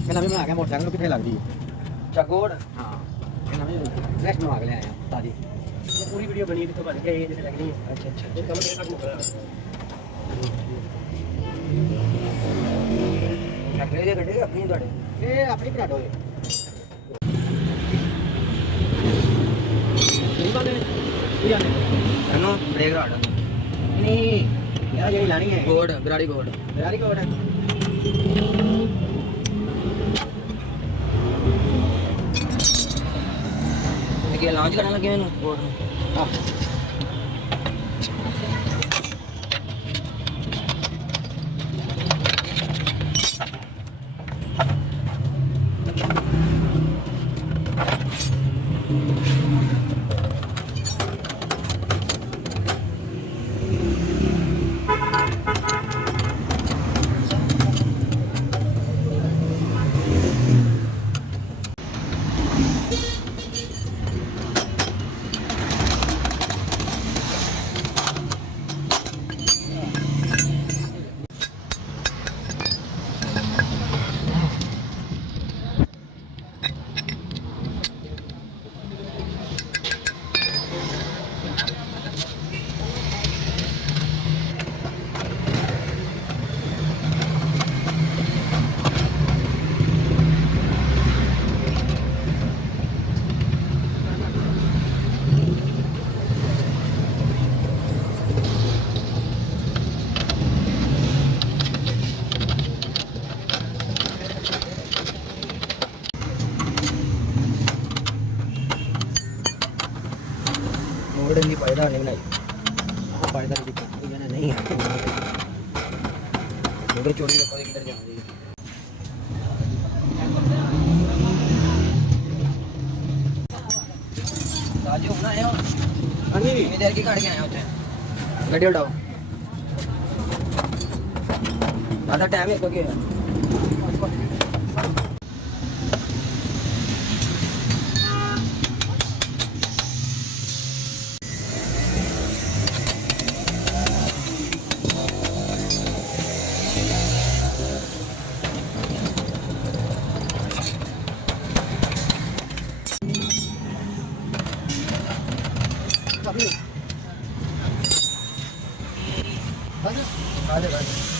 ਕਹਿੰਦਾ ਵੀ ਬਣਾ ਕੇ ਮੋਟਰਸਾਈਕਲ ਨੂੰ ਕਿੱਥੇ ਲੱਗਦੀ ਚਗੋੜ ਹਾਂ ਕਹਿੰਦਾ ਵੀ ਨੈਕਸਟ ਬਣਾ ਕੇ ਲਿਆਇਆ ਤਾਜੀ ਪੂਰੀ ਵੀਡੀਓ ਬਣੀ ਕਿੱਥੋਂ ਬਣ ਕੇ ਇਹ ਜਿੱਥੇ ਲੱਗਣੀ ਹੈ। ਅੱਛਾ ਅੱਛਾ ਇਹ ਕੰਮ ਕਿਹੜੇ ਤੱਕ ਮੁੱਕਦਾ ਫੈਕਟਰੀ ਦੇ ਗੱਡੇ ਆਪਣੀ ਤੁਹਾਡੇ ਇਹ ਆਪਣੀ ਪਰਾਡੋ ਹੈ ਸਹੀ ਬਾਤ ਹੈ ਕੀ ਆਨੇ ਇਹਨੂੰ ਬ੍ਰੇਕ ਰਾਡ ਨਹੀਂ ਯਾਰ ਜਿਹੜੀ ਲਾਣੀ ਹੈ ਗੋੜ ਗਰਾੜੀ ਗੋੜ ਵੈਰੀ ਗੁੱਡ ਇਹ ਲਾਂਚ ਕਰਨ ਲੱਗੇ ਇਹਨੂੰ ਗੋੜ ਨੂੰ ਹਾਂ ਮੋੜ ਨਹੀਂ ਪਾਇਦਾ ਨਹੀਂ ਬਣਾਈ ਫਾਇਦਾ ਨਹੀਂ ਉਧਰ ਚੋਰੀ ਰੱਖੋ ਕਿੱਧਰ ਜਾਂਦੀ ਰਾਜੂ ਹੁਣ ਆਇਆ ਹਾਂਜੀ ਕਿੰਨੀ ਦੇਰ ਕੀ ਕੱਢ ਕੇ ਆਇਆ ਉੱਥੇ ਗੱਡੀ ਉਡਾਓ ਆਦਾ ਟਾਈਮ ਹੀ ਕਿਉਂਕਿ ਬਸ ਆਦੇ